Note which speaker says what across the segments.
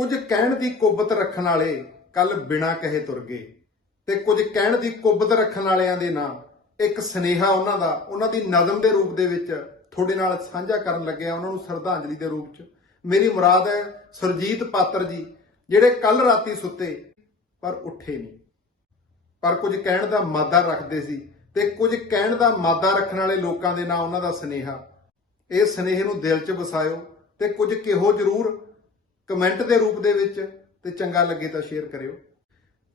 Speaker 1: ਕੁਝ ਕਹਿਣ ਦੀ ਕੁੱਬਤ ਰੱਖਣ ਵਾਲੇ ਕੱਲ ਬਿਨਾ ਕਹੇ ਤੁਰ ਗਏ। ਤੇ ਕੁਝ ਕਹਿਣ ਦੀ ਕੁੱਬਤ ਰੱਖਣ ਵਾਲਿਆਂ ਦੇ ਨਾਂ, ਇੱਕ ਸਨੇਹਾ ਉਹਨਾਂ ਦਾ, ਉਹਨਾਂ ਦੀ ਨਜ਼ਮ ਦੇ ਰੂਪ ਦੇ ਵਿੱਚ ਤੁਹਾਡੇ ਨਾਲ ਸਾਂਝਾ ਕਰਨ ਲੱਗਿਆ, ਉਹਨਾਂ ਨੂੰ ਸ਼ਰਧਾਂਜਲੀ ਦੇ ਰੂਪ 'ਚ। ਮੇਰੀ ਮੁਰਾਦ ਹੈ ਸੁਰਜੀਤ ਪਾਤਰ ਜੀ, ਜਿਹੜੇ ਕੱਲ ਰਾਤੀ ਸੁੱਤੇ, ਪਰ ਉੱਠੇ ਨਹੀਂ। ਪਰ ਕੁਝ ਕਹਿਣ ਦਾ ਮਾਦਾ ਰੱਖਦੇ ਸੀ ਤੇ ਕੁਝ ਕਹਿਣ ਦਾ ਮਾਦਾ ਰੱਖਣ ਵਾਲੇ ਲੋਕਾਂ ਦੇ ਨਾਂ ਉਹਨਾਂ ਦਾ ਸਨੇਹਾ। ਇਹ ਸਨੇਹ ਨੂੰ ਦਿਲ 'ਚ ਵਸਾਇਓ ਤੇ ਕੁਝ ਕਿਹੋ ਜ਼ਰੂਰ ਕਮੈਂਟ ਦੇ ਰੂਪ ਦੇ ਵਿੱਚ ਤੇ ਚੰਗਾ ਲੱਗੇ ਤਾਂ ਸ਼ੇਅਰ ਕਰਿਓ।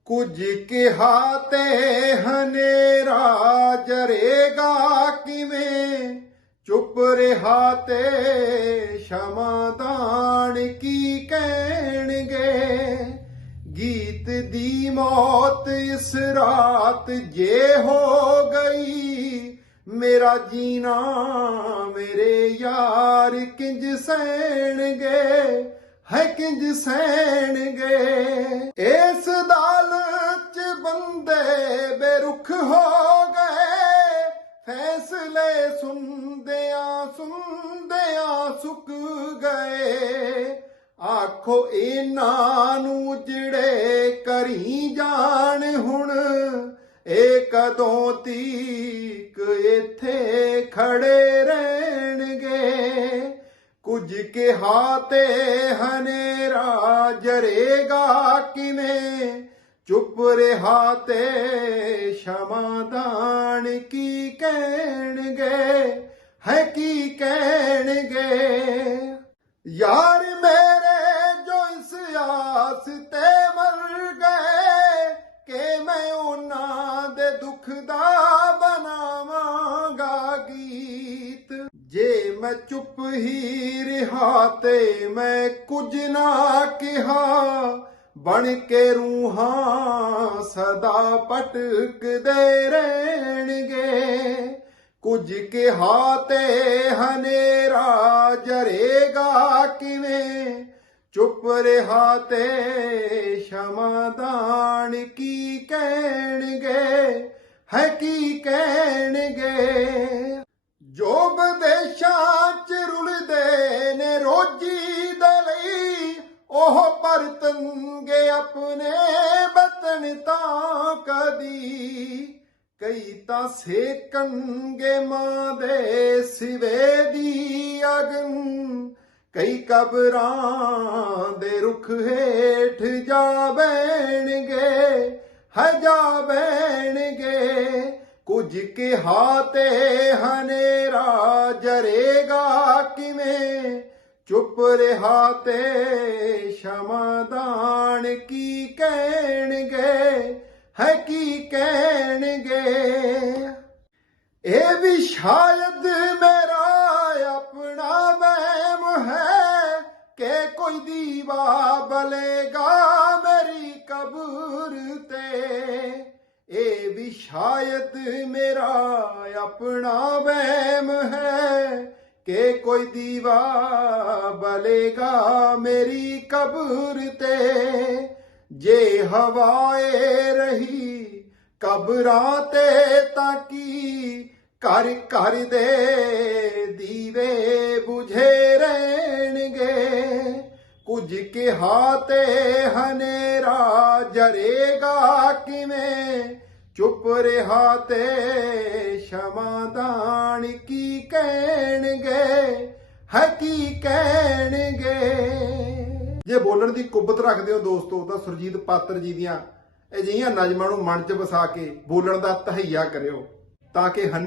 Speaker 1: ਕੁਝ ਕਿਹਾ ਤੇ ਹਨੇਰਾ ਜਰੇਗਾ ਕਿਵੇਂ? ਚੁੱਪ ਰਿਹਾ ਤੇ ਸ਼ਮਾਦਾਨ ਕੀ ਕਹਿਣਗੇ? ਗੀਤ ਦੀ ਮੌਤ ਇਸ ਰਾਤ ਜੇ ਹੋ ਗਈ, ਮੇਰਾ ਜੀਣਾ ਮੇਰੇ ਯਾਰ ਕਿੰਜ ਸਹਿਣਗੇ? ਹੈ ਕਿੰਜ ਸਹਿਣਗੇ? ਇਸ ਦਾਲ ਚ ਬੰਦੇ ਬੇਰੁਖ ਹੋ ਗਏ। ਫੈਸਲੇ ਸੁਣਦਿਆਂ ਸੁਣਦਿਆਂ ਸੁੱਕ ਗਏ। ਆਖੋ ਇਹਨਾਂ ਨੂੰ ਜਿਹੜੇ ਕਰੀ ਜਾਣ ਹੁਣ, ਇਹ ਕਦੋਂ ਤੀਕ ਇੱਥੇ ਖੜੇ ਰਹੇ? ਕੁਝ ਕਿਹਾ ਤੇ ਹਨੇਰਾ ਜਰੇਗਾ ਕਿਵੇਂ? ਚੁੱਪ ਰਿਹਾ ਤੇ ਸ਼ਮਾਦਾਨ ਕੀ ਕਹਿਣਗੇ? ਹੈ ਕੀ ਕਹਿਣਗੇ? ਯਾਰ ਮੇਰੇ ਜੋ ਇਸ ਆਸ ਤੇ ਮਰ ਗਏ, ਕਿ ਮੈਂ ਉਹਨਾਂ ਦੇ ਦੁੱਖ ਦਾ ਚੁੱਪ ਹੀ ਰਿਹਾ ਤੇ ਮੈਂ ਕੁਝ ਨਾ ਕਿਹਾ। ਬਣ ਕੇ ਰੂਹਾਂ ਸਦਾ ਪਟਕਦੇ ਰਹਿਣਗੇ। ਕੁਝ ਕਿਹਾ ਤੇ ਹਨੇਰਾ ਜਰੇਗਾ ਕਿਵੇਂ? ਚੁੱਪ ਰਿਹਾ ਤੇ ਸ਼ਮਾਦਾਨ ਕੀ ਕਹਿਣਗੇ? ਹੈ ਕੀ ਕਹਿਣਗੇ? ਕਈ ਤਾਂ ਸੇਕਣਗੇ ਮਾਂ ਦੇ ਸਿਵੇ ਦੀ ਅਗਨ, ਕਈ ਕਬਰਾਂ ਦੇ ਰੁਖ ਹੇਠ ਜਾ ਬੈਣਗੇ ਹਜਾ ਬੈਣਗੇ ਕੁਝ ਕਿਹਾ ਤੇ ਹਨੇਰਾ ਜਰੇਗਾ ਕਿਵੇਂ? ਚੁੱਪ ਰਿਹਾ ਤੇ ਸ਼ਮਾਦਾਨ ਕੀ ਕਹਿਣਗੇ? ਹੈ ਕੀ ਕਹਿਣਗੇ? ਇਹ ਵੀ ਸ਼ਾਇਦ ਮੇਰਾ ਆਪਣਾ ਵਹਿਮ ਹੈ ਕਿ ਕੋਈ ਦੀਵਾ ਬਲੇਗਾ ਮੇਰੀ ਕਬਰ ਤੇ। ਇਹ ਵੀ ਸ਼ਾਇਦ ਮੇਰਾ ਆਪਣਾ ਵਹਿਮ ਹੈ ਕਿ ਕੋਈ ਦੀਵਾ ਬਲੇਗਾ ਮੇਰੀ ਕਬਰ ਤੇ। ਜੇ ਹਵਾਏ ਰਹੀ ਕਬਰਾਂ ਤੇ ਤਾਂ ਕੀ ਘਰ ਘਰ ਦੇ ਦੀਵੇ 부ਝੇ ਰਹਿਣਗੇ? ਕੁਝ ਕਿਹਾ ਤੇ ਹਨੇਰਾ ਜਰੇਗਾ ਕਿਵੇਂ? ਚੁੱਪ ਰਿਹਾ ਤੇ ਸ਼ਮਾਦਾਨ ਕੀ ਕਹਿਣਗੇ? ਹੈ ਕੀ ਕਹਿਣਗੇ? ਜੇ ਬੋਲਣ ਦੀ ਕੁੱਬਤ ਰੱਖਦੇ ਹੋ ਦੋਸਤੋ, ਤਾਂ ਸੁਰਜੀਤ ਪਾਤਰ ਜੀ ਦੀਆਂ ਅਜਿਹੀਆਂ ਨਜ਼ਮਾਂ ਨੂੰ ਮਨ 'ਚ ਵਸਾ ਕੇ ਬੋਲਣ ਦਾ ਤਹਈਆ ਕਰਿਓ, ਤਾਂ ਕਿ ਹੰਨੇ